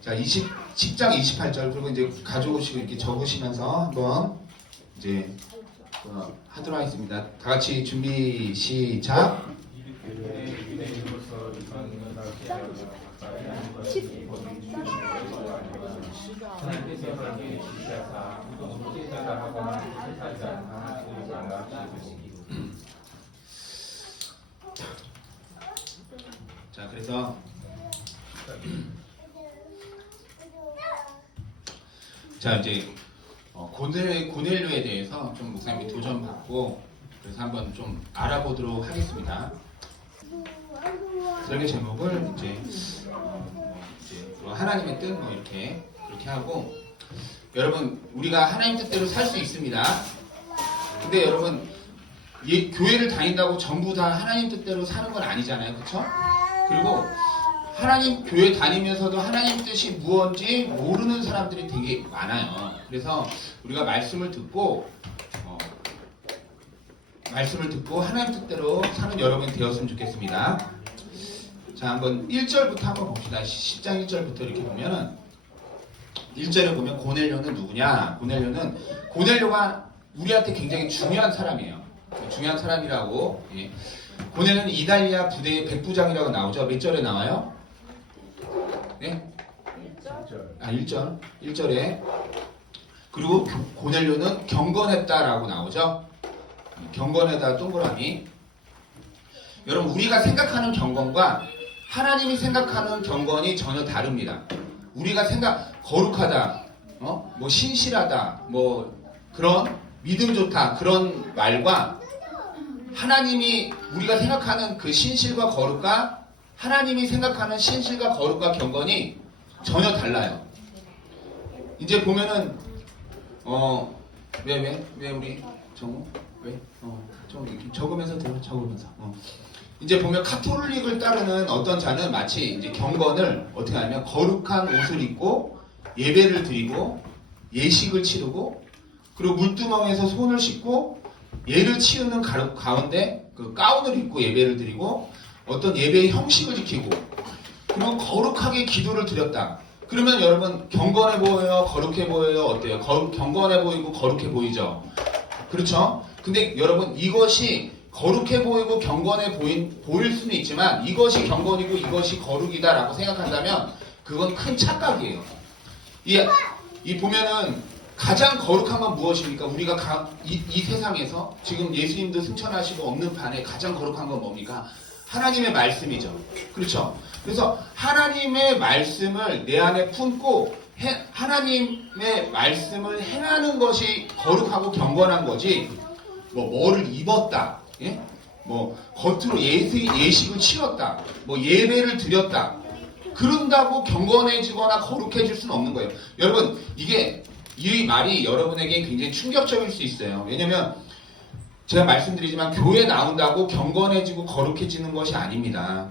자, 10장 28절 그리고 이제 가져오시고 이렇게 적으시면서 한번 이제 하도록 하겠습니다. 다 같이 준비 시작. 자, 그래서 자 이제 고넬료에 대해서 좀 목사님이 도전받고 그래서 한번 좀 알아보도록 하겠습니다. 설교 제목을 이제 하나님의 뜻 뭐 이렇게 그렇게 하고 여러분 우리가 하나님 뜻대로 살 수 있습니다. 근데 여러분 교회를 다닌다고 전부 다 하나님 뜻대로 사는 건 아니잖아요, 그렇죠? 그리고 하나님 교회 다니면서도 하나님 뜻이 무엇인지 모르는 사람들이 되게 많아요. 그래서 우리가 말씀을 듣고 하나님 뜻대로 사는 여러분이 되었으면 좋겠습니다. 자, 한번 1절부터 한번 봅시다. 10장 1절부터 이렇게 보면은 1절에 보면 고넬료는 누구냐? 고넬료가 우리한테 굉장히 중요한 사람이에요. 중요한 사람이라고. 예. 고넬료는 이달리아 부대의 백부장이라고 나오죠. 몇 절에 나와요? 네? 1절. 1절에. 그리고 고넬료는 경건했다라고 나오죠. 경건에다 동그라미. 여러분 우리가 생각하는 경건과 하나님이 생각하는 경건이 전혀 다릅니다. 우리가 거룩하다, 뭐 신실하다, 뭐 그런 믿음 좋다 그런 말과 하나님이 우리가 생각하는 그 신실과 거룩과 하나님이 생각하는 신실과 거룩과 경건이 전혀 달라요. 이제 보면은 왜 우리 정우 왜? 좀 이렇게 적으면서 들어 적으면서. 이제 보면 카톨릭을 따르는 어떤 자는 마치 이제 경건을 어떻게 하냐면 거룩한 옷을 입고 예배를 드리고 예식을 치르고 그리고 물두멍에서 손을 씻고 예를 치우는 가운데 그 가운을 입고 예배를 드리고 어떤 예배의 형식을 지키고 그리고 거룩하게 기도를 드렸다. 그러면 여러분 경건해 보여요? 거룩해 보여요? 어때요? 경건해 보이고 거룩해 보이죠? 그렇죠? 근데 여러분 이것이 거룩해 보이고 경건해 보일 수는 있지만 이것이 경건이고 이것이 거룩이다라고 생각한다면 그건 큰 착각이에요. 이 보면은 가장 거룩한 건 무엇입니까? 우리가 이 세상에서 지금 예수님도 승천하시고 없는 판에 가장 거룩한 건 뭡니까? 하나님의 말씀이죠. 그렇죠? 그래서 하나님의 말씀을 내 안에 품고 하나님의 말씀을 행하는 것이 거룩하고 경건한 거지 뭐를 입었다. 예? 뭐 겉으로 예식을 치렀다. 뭐 예배를 드렸다. 그런다고 경건해지거나 거룩해질 수는 없는 거예요. 여러분 이 말이 여러분에게 굉장히 충격적일 수 있어요. 왜냐면 제가 말씀드리지만 교회 나온다고 경건해지고 거룩해지는 것이 아닙니다.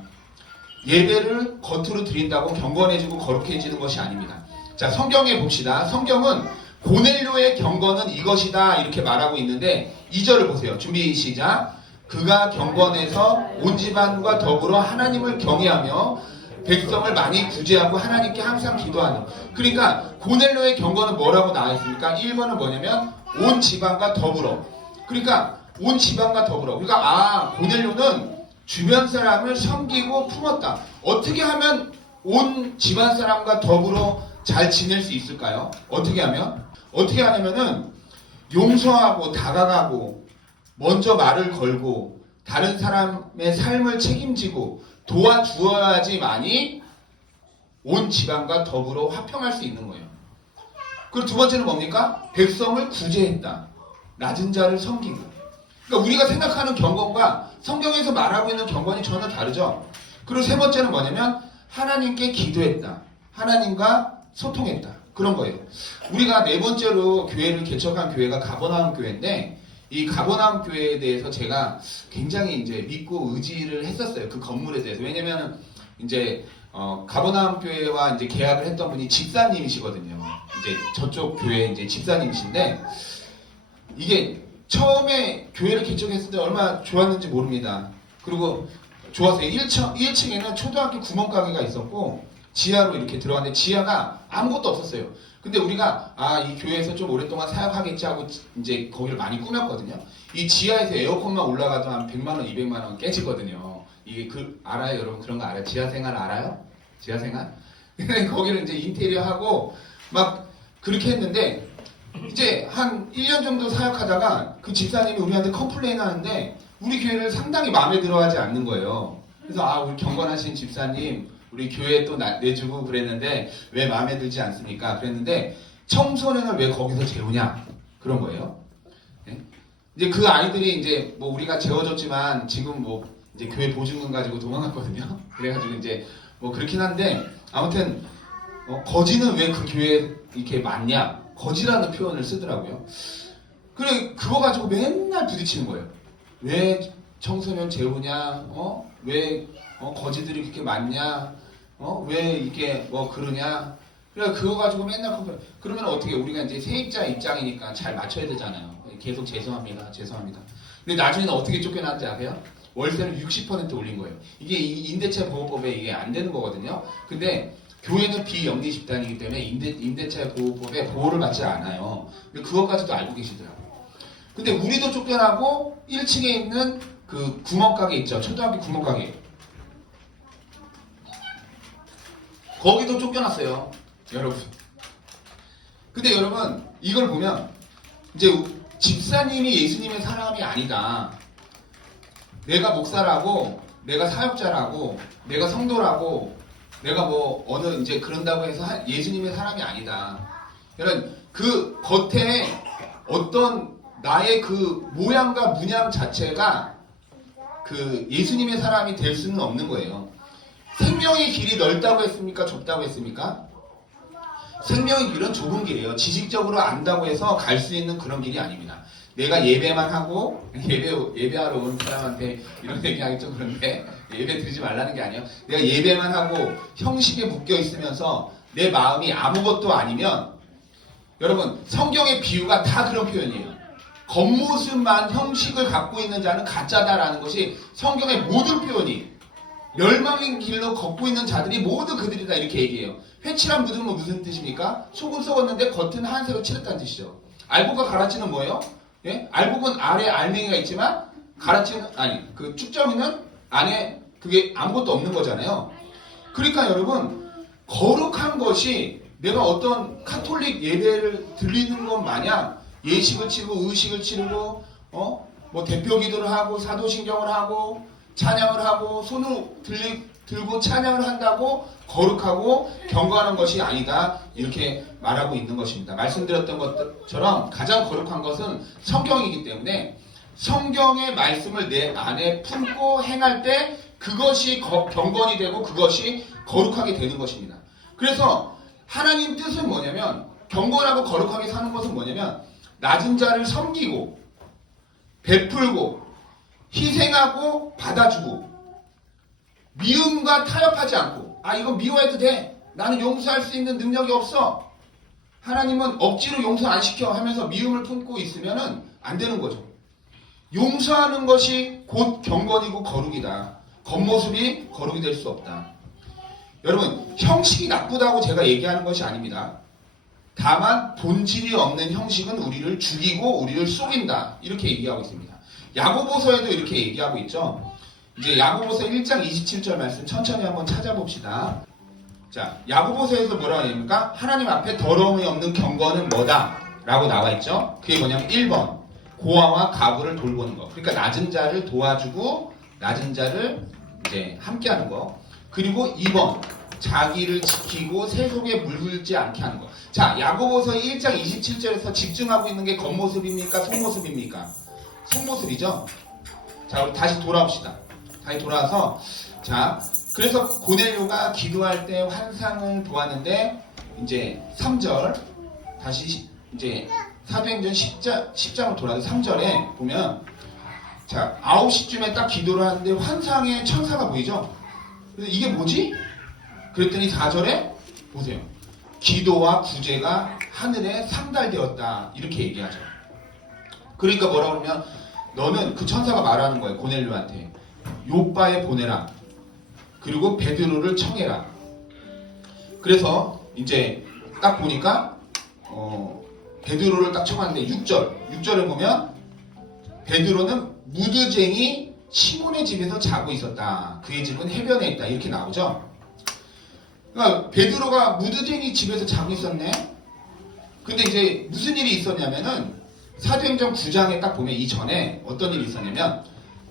예배를 겉으로 드린다고 경건해지고 거룩해지는 것이 아닙니다. 자, 성경에 봅시다. 성경은 고넬료의 경건은 이것이다 이렇게 말하고 있는데 2절을 보세요. 준비 시작. 그가 경건해서 온 집안과 더불어 하나님을 경외하며 백성을 많이 구제하고 하나님께 항상 기도하는. 그러니까 고넬료의 경건은 뭐라고 나와 있습니까? 1번은 뭐냐면 온 집안과 더불어. 그러니까 온 집안과 더불어. 그러니까 고넬료는 주변 사람을 섬기고 품었다. 어떻게 하면 온 집안 사람과 더불어 잘 지낼 수 있을까요? 어떻게 하냐면은 용서하고 다가가고 먼저 말을 걸고 다른 사람의 삶을 책임지고 도와주어야지만이 온 집안과 더불어 화평할 수 있는 거예요. 그리고 두 번째는 뭡니까? 백성을 구제했다. 낮은 자를 섬기고. 그러니까 우리가 생각하는 경건과 성경에서 말하고 있는 경건이 전혀 다르죠. 그리고 세 번째는 뭐냐면 하나님께 기도했다. 하나님과 소통했다. 그런 거예요. 우리가 네 번째로 교회를 개척한 교회가 가버나움 교회인데 이 가버나움 교회에 대해서 제가 굉장히 이제 믿고 의지를 했었어요. 그 건물에 대해서. 왜냐면 이제 가버나움 교회와 이제 계약을 했던 분이 집사님이시거든요. 이제 저쪽 교회 이제 집사님이신데 이게 처음에 교회를 개척했을 때 얼마나 좋았는지 모릅니다. 그리고 좋았어요. 1층에는 초등학교 구멍가게가 있었고 지하로 이렇게 들어갔는데 지하가 아무것도 없었어요. 근데 우리가 이 교회에서 좀 오랫동안 사역하겠지 하고 이제 거기를 많이 꾸몄거든요. 이 지하에서 에어컨만 올라가도 한 100만 원, 200만 원 깨지거든요. 이게 알아요, 여러분? 그런 거 알아요? 지하 생활 알아요? 지하 생활? 근데 거기를 이제 인테리어 하고 막 그렇게 했는데 이제 한 1년 정도 사역하다가 그 집사님이 우리한테 컴플레인 하는데 우리 교회를 상당히 마음에 들어 하지 않는 거예요. 그래서 우리 경건하신 집사님 우리 교회에 또 내주고 그랬는데 왜 마음에 들지 않습니까? 그랬는데 청소년을 왜 거기서 재우냐? 그런 거예요. 네? 이제 그 아이들이 이제 뭐 우리가 재워줬지만 지금 뭐 이제 교회 보증금 가지고 도망갔거든요. 그래가지고 이제 뭐 그렇긴 한데 아무튼 거지는 왜 그 교회에 이렇게 많냐? 거지라는 표현을 쓰더라고요. 그래 그거 가지고 맨날 부딪히는 거예요. 왜 청소년 재우냐? 왜 거지들이 그렇게 많냐? 왜 이렇게 뭐 그러냐? 그래 그거 가지고 맨날 그러면 어떻게 우리가 이제 세입자 입장이니까 잘 맞춰야 되잖아요. 계속 죄송합니다. 근데 나중에는 어떻게 쫓겨났는지 아세요? 월세를 60% 올린 거예요. 이게 이 임대차 보호법에 이게 안 되는 거거든요. 근데 교회는 비영리 집단이기 때문에 임대차 보호법에 보호를 받지 않아요. 근데 그것까지도 알고 계시더라고요. 근데 우리도 쫓겨나고 1층에 있는 그 구멍가게 있죠. 초등학교 구멍가게. 거기도 쫓겨났어요. 여러분. 근데 여러분 이걸 보면 이제 집사님이 예수님의 사람이 아니다. 내가 목사라고, 내가 사역자라고, 내가 성도라고, 내가 뭐 어느 이제 그런다고 해서 예수님의 사람이 아니다. 여러분 그 겉에 어떤 나의 그 모양과 문양 자체가 그 예수님의 사람이 될 수는 없는 거예요. 생명의 길이 넓다고 했습니까? 좁다고 했습니까? 생명의 길은 좁은 길이에요. 지식적으로 안다고 해서 갈 수 있는 그런 길이 아닙니다. 내가 예배만 하고 예배하러 온 사람한테 이런 얘기하기 좀 그런데 예배 드리지 말라는 게 아니에요. 내가 예배만 하고 형식에 묶여 있으면서 내 마음이 아무것도 아니면 여러분 성경의 비유가 다 그런 표현이에요. 겉모습만 형식을 갖고 있는 자는 가짜다라는 것이 성경의 모든 표현이 멸망의 길로 걷고 있는 자들이 모두 그들이다 이렇게 얘기해요. 회칠한 묻으면 무슨 뜻입니까? 속은 썩었는데 겉은 하얀색으로 칠했다는 뜻이죠. 알곡과 가라치는 뭐예요? 예? 알곡은 아래 알맹이가 있지만 그 쭉정이는 안에 그게 아무것도 없는 거잖아요. 그러니까 여러분 거룩한 것이 내가 어떤 카톨릭 예배를 드리는 것 마냥 예식을 치고 의식을 치르고 뭐 대표 기도를 하고 사도신경을 하고 찬양을 하고 손을 들고 찬양을 한다고 거룩하고 경건한 것이 아니다 이렇게 말하고 있는 것입니다. 말씀드렸던 것처럼 가장 거룩한 것은 성경이기 때문에 성경의 말씀을 내 안에 품고 행할 때 그것이 경건이 되고 그것이 거룩하게 되는 것입니다. 그래서 하나님 뜻은 뭐냐면 경건하고 거룩하게 사는 것은 뭐냐면 낮은 자를 섬기고 베풀고 희생하고 받아주고 미움과 타협하지 않고 이건 미워해도 돼. 나는 용서할 수 있는 능력이 없어. 하나님은 억지로 용서 안 시켜 하면서 미움을 품고 있으면 안 되는 거죠. 용서하는 것이 곧 경건이고 거룩이다. 겉모습이 거룩이 될 수 없다. 여러분 형식이 나쁘다고 제가 얘기하는 것이 아닙니다. 다만 본질이 없는 형식은 우리를 죽이고 우리를 속인다 이렇게 얘기하고 있습니다. 야고보서에도 이렇게 얘기하고 있죠. 이제 야고보서 1장 27절 말씀 천천히 한번 찾아봅시다. 자, 야고보서에서 뭐라고 합니까? 하나님 앞에 더러움이 없는 경건은 뭐다? 라고 나와 있죠. 그게 뭐냐면 1번 고아와 가부를 돌보는 거. 그러니까 낮은 자를 도와주고 낮은 자를 이제 함께하는 거. 그리고 2번 자기를 지키고 세속에 물들지 않게 하는 거. 자, 야고보서 1장 27절에서 집중하고 있는 게 겉모습입니까? 속모습입니까? 속모습이죠. 자, 우리 다시 돌아옵시다. 다시 돌아와서 자, 그래서 고넬료가 기도할 때 환상을 보았는데 이제 3절 다시 이제 사도행전 10장으로 돌아서 3절에 보면 자 9시쯤에 딱 기도를 하는데 환상에 천사가 보이죠. 그래서 이게 뭐지? 그랬더니 4절에 보세요. 기도와 구제가 하늘에 상달되었다 이렇게 얘기하죠. 그러니까 뭐라고 그러면 너는 그 천사가 말하는 거예요. 고넬료한테 요빠에 보내라. 그리고 베드로를 청해라. 그래서 이제 딱 보니까 베드로를 딱 쳐봤는데 6절에 보면 베드로는 무드쟁이 시몬의 집에서 자고 있었다. 그의 집은 해변에 있다. 이렇게 나오죠. 그러니까 베드로가 무드쟁이 집에서 자고 있었네. 근데 이제 무슨 일이 있었냐면은 사도행전 9장에 딱 보면 이전에 어떤 일이 있었냐면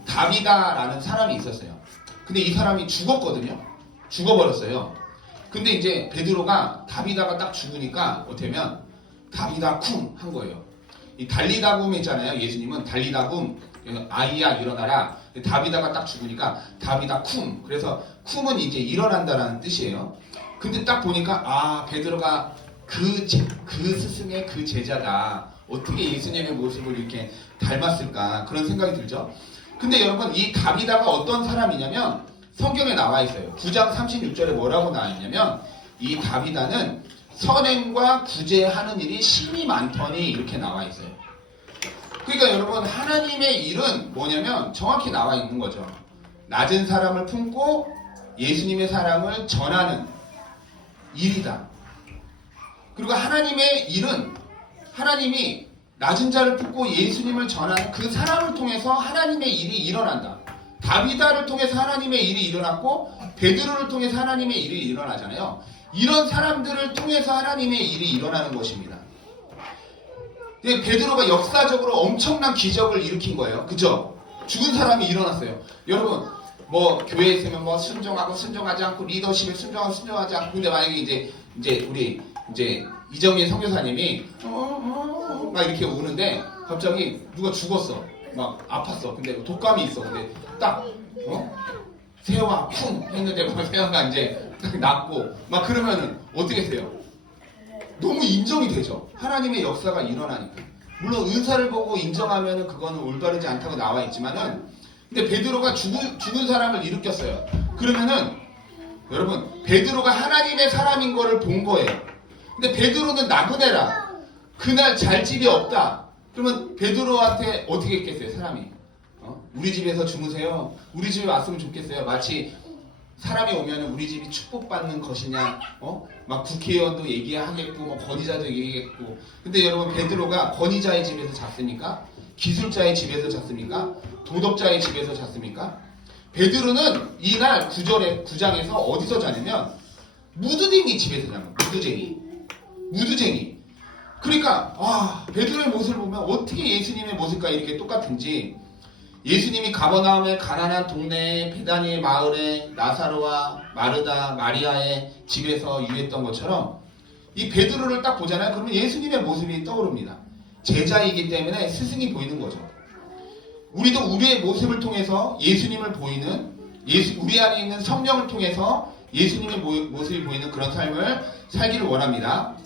다비다라는 사람이 있었어요. 근데 이 사람이 죽었거든요. 죽어버렸어요. 근데 이제 베드로가 다비다가 딱 죽으니까 어때면 다비다 쿰 한 거예요. 이 달리다굼 있잖아요. 예수님은 달리다굼 아이야 일어나라. 다비다가 딱 죽으니까 다비다 쿰. 그래서 쿰은 이제 일어난다라는 뜻이에요. 근데 딱 보니까 베드로가 그 스승의 그 제자다. 어떻게 예수님의 모습을 이렇게 닮았을까 그런 생각이 들죠. 근데 여러분 이 다비다가 어떤 사람이냐면 성경에 나와 있어요. 9장 36절에 뭐라고 나와 있냐면 이 다비다는 선행과 구제하는 일이 심히 많더니 이렇게 나와 있어요. 그러니까 여러분 하나님의 일은 뭐냐면 정확히 나와 있는 거죠. 낮은 사람을 품고 예수님의 사랑을 전하는 일이다. 그리고 하나님의 일은 하나님이 낮은 자를 품고 예수님을 전하는 그 사람을 통해서 하나님의 일이 일어난다. 다비다를 통해서 하나님의 일이 일어났고 베드로를 통해서 하나님의 일이 일어나잖아요. 이런 사람들을 통해서 하나님의 일이 일어나는 것입니다. 베드로가 역사적으로 엄청난 기적을 일으킨 거예요. 그죠? 죽은 사람이 일어났어요. 여러분 뭐 교회에 있으면 뭐 순종하고 순종하지 않고 리더십에 순종하고 순종하지 않고 근데 만약에 이제 우리 이제 이정희 선교사님이 막 이렇게 우는데 갑자기 누가 죽었어. 막 아팠어. 근데 독감이 있어. 근데 딱 새와 쿵 했는데 뭐 새가 이제 딱 낫고 막 그러면은 어떻게 돼요? 너무 인정이 되죠. 하나님의 역사가 일어나니까. 물론 은사를 보고 인정하면은 그거는 올바르지 않다고 나와 있지만은 근데 베드로가 죽은 사람을 일으켰어요. 그러면은 여러분 베드로가 하나님의 사람인 거를 본 거예요. 근데 베드로는 나그네라. 그날 잘 집이 없다. 그러면 베드로한테 어떻게 했겠어요, 사람이? 우리 집에서 주무세요. 우리 집에 왔으면 좋겠어요. 마치 사람이 오면 우리 집이 축복받는 것이냐, 막 국회의원도 얘기하겠고, 뭐 권위자도 얘기하겠고. 근데 여러분 베드로가 권위자의 집에서 잤습니까? 기술자의 집에서 잤습니까? 도덕자의 집에서 잤습니까? 베드로는 이날 9장에서 어디서 자냐면 무드쟁이 집에서 자는 거예요. 무드쟁이. 그러니까 베드로의 모습을 보면 어떻게 예수님의 모습과 이렇게 똑같은지 예수님이 가버나움의 가난한 동네에 베다니의 마을에 나사로와 마르다, 마리아의 집에서 유했던 것처럼 이 베드로를 딱 보잖아요. 그러면 예수님의 모습이 떠오릅니다. 제자이기 때문에 스승이 보이는 거죠. 우리도 우리의 모습을 통해서 예수님을 보이는 우리 안에 있는 성령을 통해서 예수님의 모습이 보이는 그런 삶을 살기를 원합니다.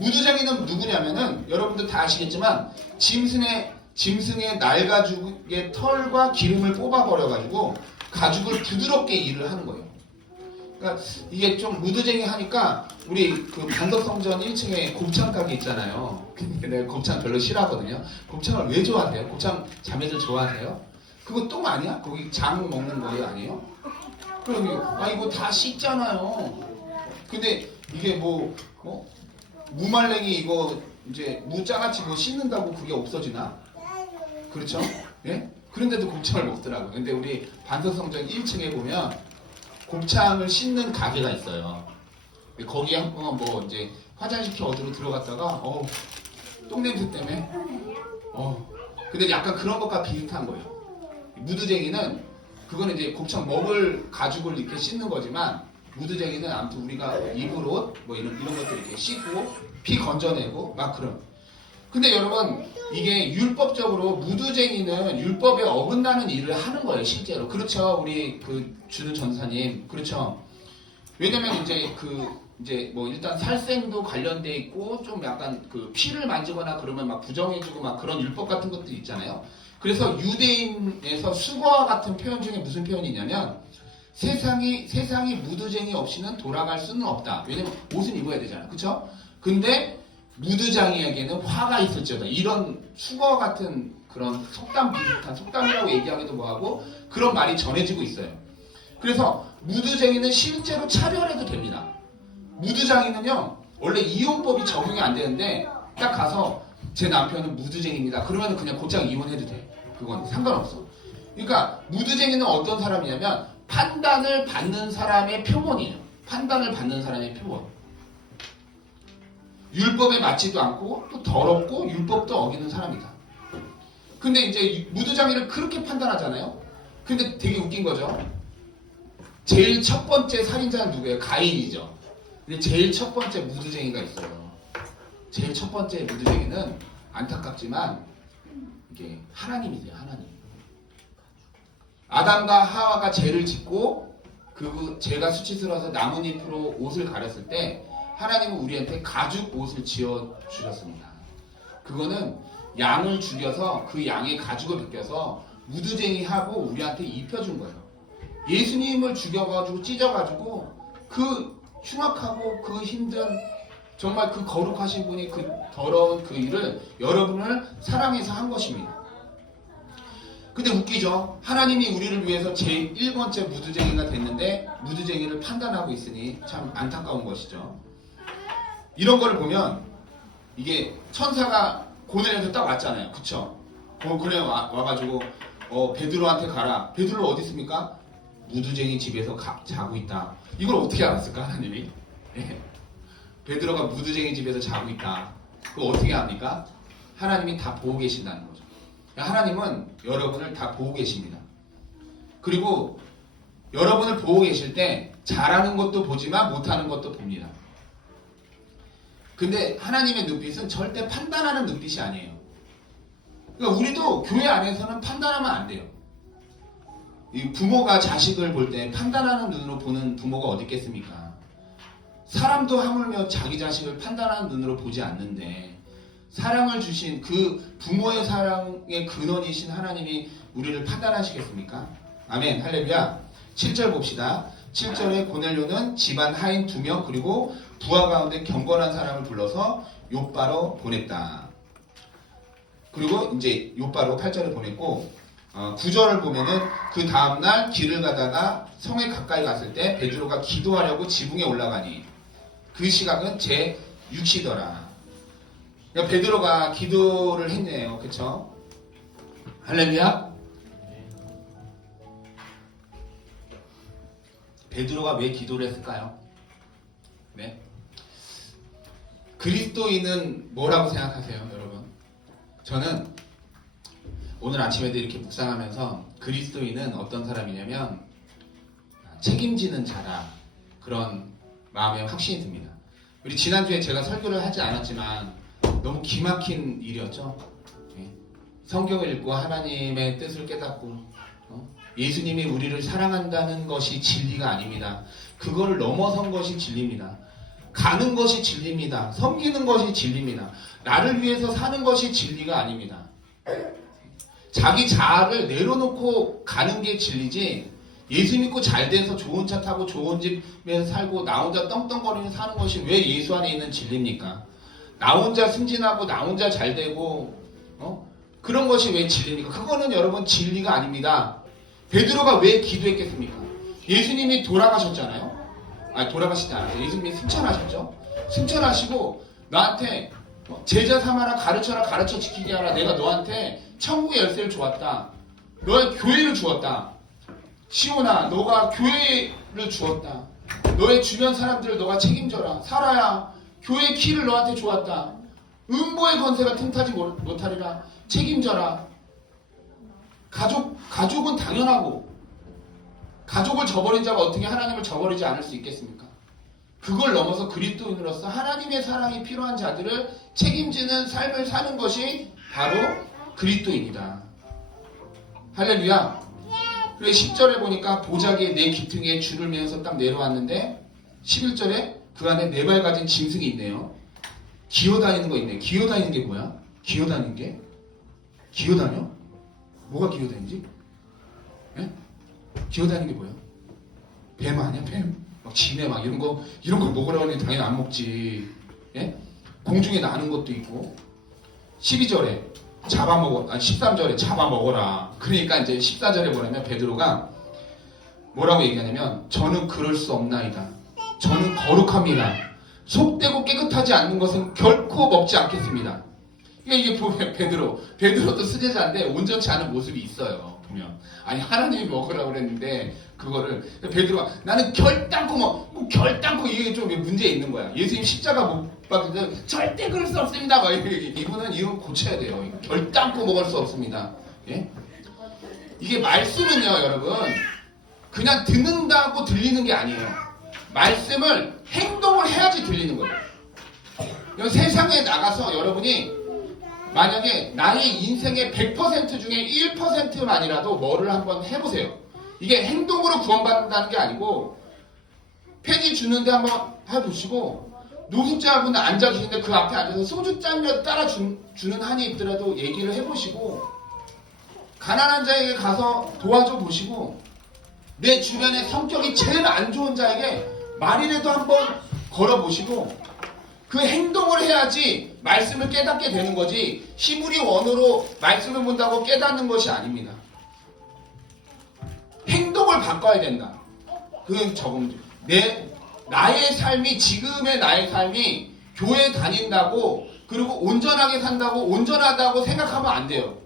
무드쟁이는 누구냐면은 여러분들 다 아시겠지만 짐승의 날가죽의 털과 기름을 뽑아버려가지고 가죽을 부드럽게 일을 하는 거예요. 그러니까 이게 좀 무드쟁이 하니까 우리 그 반덕성전 1층에 곱창 가게 있잖아요. 근데 내가 곱창 별로 싫어하거든요. 곱창을 왜 좋아하세요? 곱창 자매들 좋아하세요? 그거 똥 아니야? 거기 장 먹는 거예요, 아니에요? 그럼 이거 다 씻잖아요. 근데 이게 무말랭이 이거 이제 무장아찌 뭐 씻는다고 그게 없어지나? 그렇죠? 예? 그런데도 곱창을 먹더라고요. 근데 우리 반석성전 1층에 보면 곱창을 씻는 가게가 있어요. 거기에 한번 뭐 이제 화장실 어디로 들어갔다가 똥냄새 때문에 근데 약간 그런 것과 비슷한 거예요. 무드쟁이는 그거는 이제 곱창 먹을 가죽을 이렇게 씻는 거지만 무드쟁이는 아무튼 우리가 입을 옷 뭐 이런 것들 이렇게 씻고 피 건져내고 막 그런. 근데 여러분 이게 율법적으로 무드쟁이는 율법에 어긋나는 일을 하는 거예요, 실제로. 그렇죠, 우리 그 준우 전사님. 그렇죠. 왜냐면 이제 뭐 일단 살생도 관련돼 있고 좀 약간 그 피를 만지거나 그러면 막 부정해주고 막 그런 율법 같은 것도 있잖아요. 그래서 유대인에서 수거와 같은 표현 중에 무슨 표현이 있냐면 세상이 무드쟁이 없이는 돌아갈 수는 없다. 왜냐면 옷은 입어야 되잖아. 그쵸? 근데 무드장이에게는 화가 있을지어다. 이런 수거 같은 그런 속담 비슷한 속담이라고 얘기하기도 뭐하고 그런 말이 전해지고 있어요. 그래서 무드쟁이는 실제로 차별해도 됩니다. 무드장이는요 원래 이혼법이 적용이 안 되는데 딱 가서 제 남편은 무드쟁입니다. 그러면 그냥 곧장 이혼해도 돼. 그건 상관없어. 그러니까 무드쟁이는 어떤 사람이냐면 판단을 받는 사람의 표본이에요. 판단을 받는 사람의 표본. 율법에 맞지도 않고 또 더럽고 율법도 어기는 사람이다. 근데 이제 무드장이를 그렇게 판단하잖아요. 근데 되게 웃긴 거죠. 제일 첫 번째 살인자는 누구예요? 가인이죠. 근데 제일 첫 번째 무드쟁이가 있어요. 제일 첫 번째 무드쟁이는 안타깝지만 이게 하나님이세요. 하나님. 아담과 하와가 죄를 짓고 그 죄가 수치스러워서 나뭇잎으로 옷을 가렸을 때 하나님은 우리한테 가죽 옷을 지어 주셨습니다. 그거는 양을 죽여서 그 양의 가죽을 벗겨서 무드쟁이하고 우리한테 입혀준 거예요. 예수님을 죽여가지고 찢어가지고 그 흉악하고 그 힘든 정말 그 거룩하신 분이 그 더러운 그 일을 여러분을 사랑해서 한 것입니다. 근데 웃기죠? 하나님이 우리를 위해서 제1번째 무드쟁이가 됐는데 무드쟁이를 판단하고 있으니 참 안타까운 것이죠. 이런 거를 보면 이게 천사가 고넬에서 딱 왔잖아요. 그쵸? 그래 와가지고 베드로한테 가라. 베드로 어디 있습니까? 무드쟁이 집에서 자고 있다. 이걸 어떻게 알았을까 하나님이? 예. 베드로가 무드쟁이 집에서 자고 있다. 그거 어떻게 합니까? 하나님이 다 보고 계신다는 거죠. 하나님은 여러분을 다 보고 계십니다. 그리고 여러분을 보고 계실 때 잘하는 것도 보지만 못하는 것도 봅니다. 근데 하나님의 눈빛은 절대 판단하는 눈빛이 아니에요. 그러니까 우리도 교회 안에서는 판단하면 안 돼요. 이 부모가 자식을 볼 때 판단하는 눈으로 보는 부모가 어디 있겠습니까? 사람도 하물며 자기 자식을 판단하는 눈으로 보지 않는데 사랑을 주신 그 부모의 사랑의 근원이신 하나님이 우리를 판단하시겠습니까? 아멘. 할렐루야. 7절 봅시다. 7절에 고넬료는 집안 하인 2명 그리고 부하 가운데 경건한 사람을 불러서 욥바로 보냈다. 그리고 이제 욥바로 8절을 보냈고 9절을 보면은 그 다음날 길을 가다가 성에 가까이 갔을 때 베드로가 기도하려고 지붕에 올라가니 그 시각은 제 6시더라. 그러니까 베드로가 기도를 했네요. 그쵸? 할렐루야. 베드로가 왜 기도를 했을까요? 네. 그리스도인은 뭐라고 생각하세요, 여러분? 저는 오늘 아침에도 이렇게 묵상하면서 그리스도인은 어떤 사람이냐면 책임지는 자라 그런 마음의 확신이 듭니다. 우리 지난주에 제가 설교를 하지 않았지만 너무 기막힌 일이었죠. 성경을 읽고 하나님의 뜻을 깨닫고 예수님이 우리를 사랑한다는 것이 진리가 아닙니다. 그거를 넘어선 것이 진리입니다. 가는 것이 진리입니다. 섬기는 것이 진리입니다. 나를 위해서 사는 것이 진리가 아닙니다. 자기 자아를 내려놓고 가는 게 진리지 예수 믿고 잘 돼서 좋은 차 타고 좋은 집에서 살고 나 혼자 떵떵거리는 사는 것이 왜 예수 안에 있는 진리입니까? 나 혼자 승진하고 나 혼자 잘 되고 그런 것이 왜 진리입니까? 그거는 여러분 진리가 아닙니다. 베드로가 왜 기도했겠습니까? 예수님이 돌아가셨잖아요. 아니 돌아가시지 않았어요. 예수님이 승천하셨죠. 승천하시고 나한테 제자 삼아라 가르쳐라 가르쳐 지키게 하라. 내가 너한테 천국의 열쇠를 주었다. 너의 교회를 주었다. 시온아 너가 교회를 주었다. 너의 주변 사람들을 너가 책임져라. 살아야 교회의 키를 너한테 주었다. 음보의 권세가 틈타지 못하리라. 책임져라. 가족은 당연하고 가족을 저버린 자가 어떻게 하나님을 저버리지 않을 수 있겠습니까? 그걸 넘어서 그리스도인으로서 하나님의 사랑이 필요한 자들을 책임지는 삶을 사는 것이 바로 그리스도인이다. 할렐루야. 그리고 10절에 보니까 보자기에 내 기퉁에 줄을 매어서 딱 내려왔는데 11절에 그 안에 4발 가진 짐승이 있네요. 기어다니는 거 있네. 기어다니는 게 뭐야? 기어다니는 게? 기어다녀? 뭐가 기어다니지? 예? 기어다니는 게 뭐야? 뱀 아니야? 뱀? 막 지네 막 이런 거 먹으라고 하니 당연히 안 먹지. 예? 공중에 나는 것도 있고 12절에 13절에 잡아먹어라. 그러니까 이제 14절에 뭐냐면 베드로가 뭐라고 얘기하냐면 저는 그럴 수 없나이다. 저는 거룩합니다. 속되고 깨끗하지 않는 것은 결코 먹지 않겠습니다. 그러니까 이게 보면 베드로도 수제자인데 온전치 않은 모습이 있어요. 보면 아니 하나님이 먹으라고 그랬는데 그거를 베드로가 나는 결단코 뭐 결단코 이게 좀 문제 있는 거야. 예수님 십자가 못 박는데 절대 그럴 수 없습니다. 막 이건 고쳐야 돼요. 결단코 먹을 수 없습니다. 예? 이게 말씀은요, 여러분 그냥 듣는다고 들리는 게 아니에요. 말씀을 행동을 해야지 들리는 거예요. 세상에 나가서 여러분이 만약에 나의 인생의 100% 중에 1%만이라도 뭐를 한번 해보세요. 이게 행동으로 구원받는다는 게 아니고 폐지 주는데 한번 해보시고 노숙자분 앉아 계신데 그 앞에 앉아서 소주 잔몇 따라 주는 한이 있더라도 얘기를 해보시고 가난한 자에게 가서 도와줘 보시고 내 주변에 성격이 제일 안 좋은 자에게 말이라도 한번 걸어보시고 그 행동을 해야지 말씀을 깨닫게 되는 거지 히브리 원어로 말씀을 본다고 깨닫는 것이 아닙니다. 행동을 바꿔야 된다. 그건 적응. 나의 삶이 지금의 나의 삶이 교회 다닌다고 그리고 온전하게 산다고 온전하다고 생각하면 안 돼요.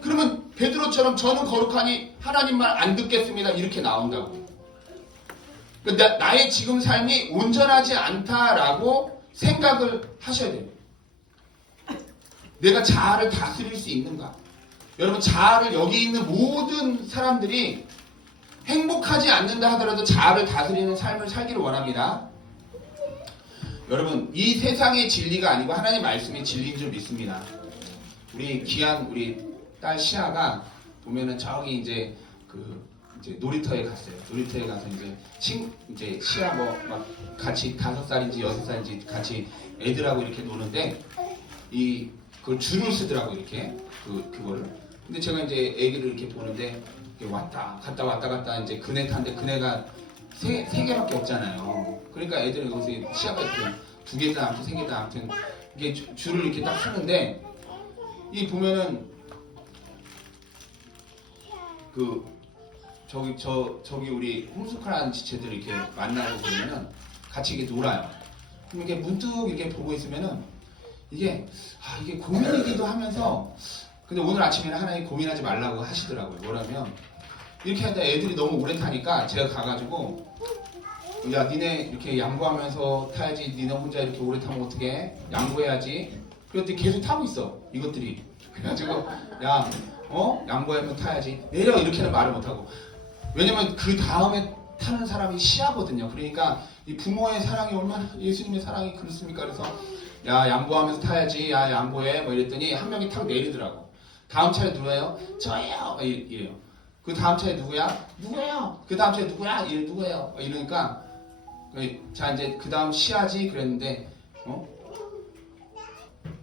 그러면 베드로처럼 저는 거룩하니 하나님 말 안 듣겠습니다. 이렇게 나온다고. 그러니까 나의 지금 삶이 온전하지 않다라고 생각을 하셔야 돼요. 내가 자아를 다스릴 수 있는가? 여러분 자아를 여기 있는 모든 사람들이 행복하지 않는다 하더라도 자아를 다스리는 삶을 살기를 원합니다. 여러분 이 세상의 진리가 아니고 하나님의 말씀이 진리인 줄 믿습니다. 우리 귀한 우리 딸 시아가 보면은 저기 이제 이제 놀이터에 갔어요. 놀이터에 가서 이제 시아 막 같이 5살인지 6살인지 같이 애들하고 이렇게 노는데 그걸 줄을 쓰더라고 이렇게 그거를. 근데 제가 이제 애기를 이렇게 보는데 왔다 갔다 이제 그네 타는데 그네가 세 개밖에 없잖아요. 그러니까 애들은 여기서 시아가 이렇게 2개다 아무튼 3개다 아무튼 이게 줄을 이렇게 딱 쓰는데 이 보면은 저기 우리 홈스쿨하는 지체들 이렇게 만나고 보면은 같이 이렇게 놀아요. 그럼 이렇게 문득 이렇게 보고 있으면은 이게 고민이기도 하면서 근데 오늘 아침에는 하나님 고민하지 말라고 하시더라고요. 뭐라면 이렇게 하다 애들이 너무 오래 타니까 제가 가가지고 야 니네 이렇게 양보하면서 타야지 니네 혼자 이렇게 오래 타면 어떡해 양보해야지 그랬더니 계속 타고 있어 이것들이. 그래가지고 야 양보하면 타야지 내려 이렇게는 말을 못하고 왜냐면 그 다음에 타는 사람이 시아거든요. 그러니까 이 부모의 사랑이 얼마나 예수님의 사랑이 그렇습니까? 그래서 야 양보하면서 타야지 야 양보해 뭐 이랬더니 한 명이 타고 내리더라고. 다음 차에 누구예요? 저예요 이래요. 그 다음 차에 누구야? 누구예요? 그 다음 차에 누구야? 누구예요? 이러니까 자 이제 그 다음 시아지 그랬는데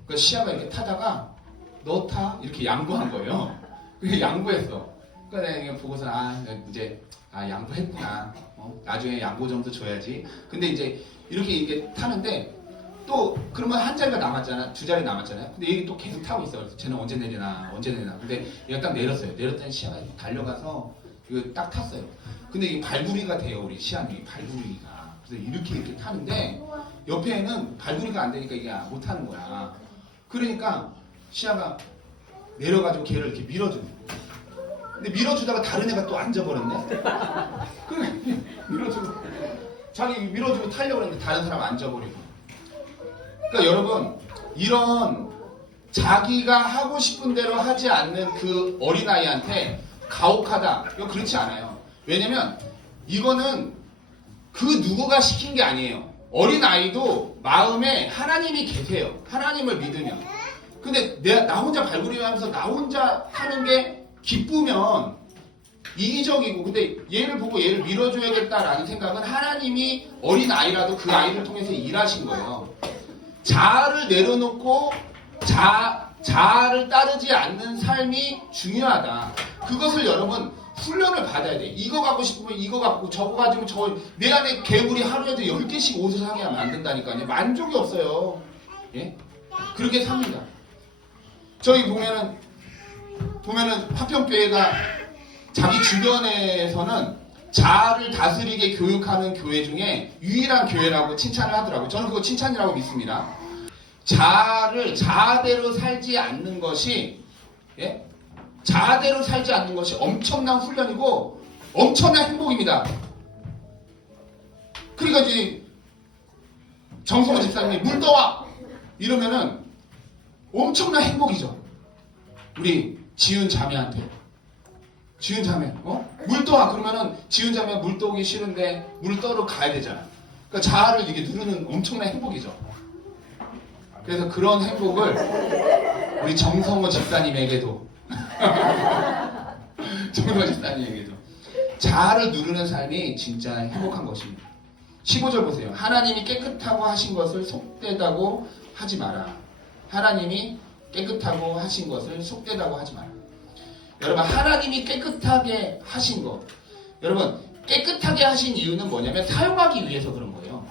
그 시아가 이렇게 타다가 너 타? 이렇게 양보한 거예요. 그게 양보했어. 그러니까 내가 보고서 이제 양보했구나. 나중에 양보점도 줘야지. 근데 이제 이렇게 타는데 또 그러면 한 자리가 남았잖아. 2자리 남았잖아요. 근데 얘기 또 계속 타고 있어. 그래서 쟤는 언제 내리나. 근데 얘가 딱 내렸어요. 내렸더니 시아가 달려가서 이거 딱 탔어요. 근데 이게 발부리가 돼요. 우리 시아님이 발부리가. 그래서 이렇게 타는데 옆에는 발부리가 안 되니까 이게 못 타는 거야. 그러니까 시아가 내려가지고 걔를 이렇게 밀어주는 거야. 근데 밀어주다가 다른 애가 또 앉아버렸네? 그래, 밀어주고. 자기 밀어주고 타려고 했는데 다른 사람 앉아버리고. 그러니까 여러분, 이런 자기가 하고 싶은 대로 하지 않는 그 어린아이한테 가혹하다. 이거 그렇지 않아요. 왜냐면 이거는 그 누구가 시킨 게 아니에요. 어린아이도 마음에 하나님이 계세요. 하나님을 믿으면. 근데 나 혼자 발부리하면서 나 혼자 하는 게 기쁘면 이기적이고 근데 얘를 보고 얘를 밀어줘야겠다라는 생각은 하나님이 어린아이라도 그 아이를 통해서 일하신 거예요. 자아를 내려놓고 자아를 따르지 않는 삶이 중요하다. 그것을 여러분 훈련을 받아야 돼. 이거 갖고 싶으면 이거 갖고 저거 가지고 저거 내 안에 개구리 하루에도 10개씩 옷을 사게 하면 안 된다니까요. 만족이 없어요. 예? 그렇게 삽니다. 저기 보면은 화평교회가 자기 주변에서는 자아를 다스리게 교육하는 교회 중에 유일한 교회라고 칭찬을 하더라고요. 저는 그거 칭찬이라고 믿습니다. 자아대로 살지 않는 것이, 예? 자아대로 살지 않는 것이 엄청난 훈련이고 엄청난 행복입니다. 그러니까 이제 정성호 집사님이 물 떠와! 이러면은 엄청난 행복이죠. 우리 지은 자매한테. 지은 자매, 물 떠와! 그러면은 지은 자매가 물 떠오기 싫은데 물 떠러 가야 되잖아. 그러니까 자아를 이게 누르는 엄청난 행복이죠. 그래서 그런 행복을 우리 정성호 집사님에게도 정성호 집사님에게도 자아를 누르는 삶이 진짜 행복한 것입니다. 15절 보세요. 하나님이 깨끗하고 하신 것을 속되다고 하지 마라. 하나님이 깨끗하고 하신 것을 속되다고 하지 마라. 여러분, 하나님이 깨끗하게 하신 것, 여러분 깨끗하게 하신 이유는 뭐냐면 사용하기 위해서 그런 거예요.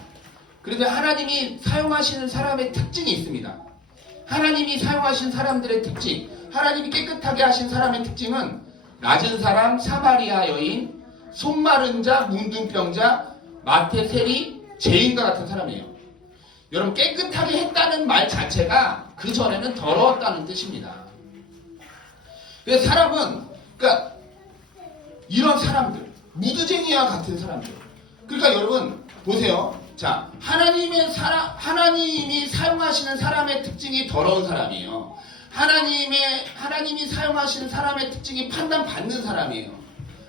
그런데 하나님이 사용하시는 사람의 특징이 있습니다. 하나님이 사용하신 사람들의 특징, 하나님이 깨끗하게 하신 사람의 특징은 낮은 사람, 사마리아 여인, 손 마른 자, 문둥병자, 마태 세리, 죄인과 같은 사람이에요. 여러분, 깨끗하게 했다는 말 자체가 그 전에는 더러웠다는 뜻입니다. 그래서 사람은, 그러니까 이런 사람들, 무드쟁이와 같은 사람들. 그러니까 여러분 보세요. 자, 하나님이 사용하시는 사람의 특징이 더러운 사람이에요. 하나님이 사용하시는 사람의 특징이 판단받는 사람이에요.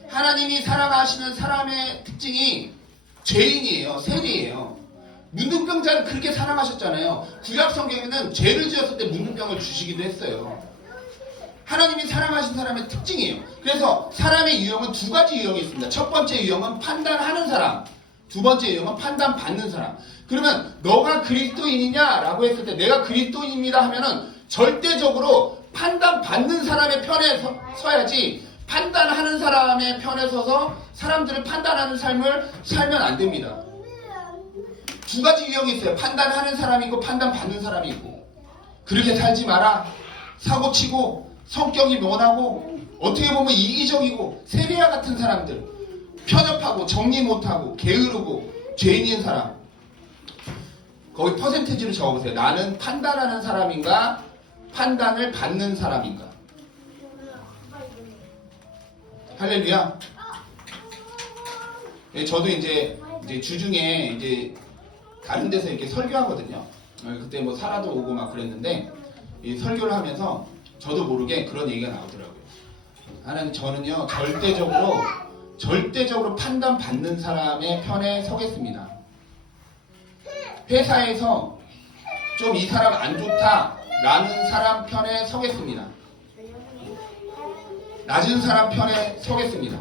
하나님이 사랑하시는 사람의 특징이 죄인이에요. 세리예요. 문둥병자를 그렇게 사랑하셨잖아요. 구약 성경에는 죄를 지었을 때 문둥병을 주시기도 했어요. 하나님이 사랑하신 사람의 특징이에요. 그래서 사람의 유형은 두 가지 유형이 있습니다. 첫 번째 유형은 판단하는 사람, 두 번째 유형은 판단받는 사람. 그러면 너가 그리스도인이냐라고 했을 때 내가 그리스도인입니다 하면은 절대적으로 판단받는 사람의 편에 서야지 판단하는 사람의 편에 서서 사람들을 판단하는 삶을 살면 안 됩니다. 두 가지 유형이 있어요. 판단하는 사람이 있고 판단받는 사람이 있고. 그렇게 살지 마라. 사고치고 성격이 원하고 어떻게 보면 이기적이고 세리와 같은 사람들, 편협하고 정리 못하고 게으르고 죄인인 사람, 거기 퍼센테이지를 적어보세요. 나는 판단하는 사람인가 판단을 받는 사람인가. 할렐루야. 예, 저도 이제 주중에 이제 다른 데서 이렇게 설교하거든요. 그때 뭐 사라도 오고 막 그랬는데 이 설교를 하면서 저도 모르게 그런 얘기가 나오더라고요. 하나님, 저는요 절대적으로 판단받는 사람의 편에 서겠습니다. 회사에서 좀 이 사람 안 좋다라는 사람 편에 서겠습니다. 낮은 사람 편에 서겠습니다.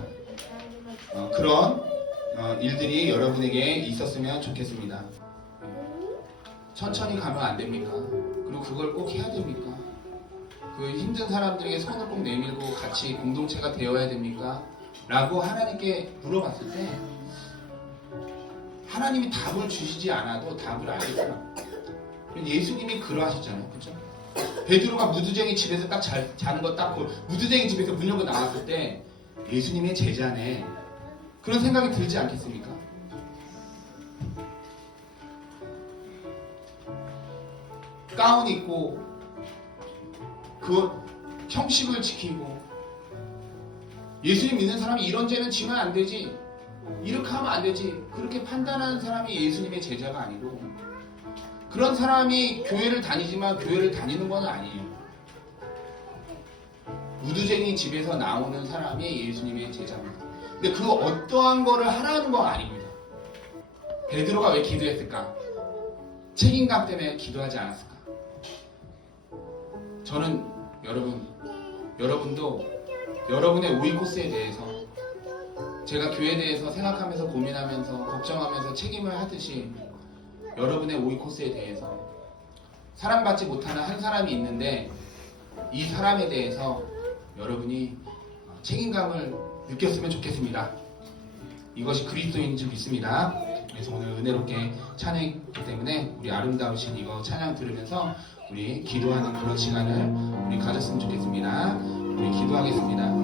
그런 일들이 여러분에게 있었으면 좋겠습니다. 천천히 가면 안 됩니까? 그리고 그걸 꼭 해야 됩니까? 그 힘든 사람들에게 손을 꼭 내밀고 같이 공동체가 되어야 됩니까? 라고 하나님께 물어봤을 때 하나님이 답을 주시지 않아도 답을 알겠더라고요. 예수님이 그러하셨잖아요. 그렇죠? 베드로가 무두쟁이 집에서 딱 자는 거 딱 무두쟁이 집에서 문 열고 나왔을 때 예수님의 제자네, 그런 생각이 들지 않겠습니까? 가운 입고 그 형식을 지키고 예수님 믿는 사람이 이런 죄는 지면 안 되지, 이렇게 하면 안 되지, 그렇게 판단하는 사람이 예수님의 제자가 아니고, 그런 사람이 교회를 다니지만 교회를 다니는 건 아니에요. 무두쟁이 집에서 나오는 사람이 예수님의 제자입니다. 근데 그 어떠한 거를 하라는 건 아닙니다. 베드로가 왜 기도했을까? 책임감 때문에 기도하지 않았을까? 저는 여러분도 여러분의 오이 코스에 대해서, 제가 교회에 대해서 생각하면서 고민하면서 걱정하면서 책임을 하듯이 여러분의 오이 코스에 대해서 사랑받지 못하는 한 사람이 있는데 이 사람에 대해서 여러분이 책임감을 느꼈으면 좋겠습니다. 이것이 그리스도인 줄 믿습니다. 그래서 오늘 은혜롭게 찬양했기 때문에 우리 아름다우신 이거 찬양 들으면서 우리 기도하는 그런 시간을 우리 가졌으면 좋겠습니다. 우리 기도하겠습니다.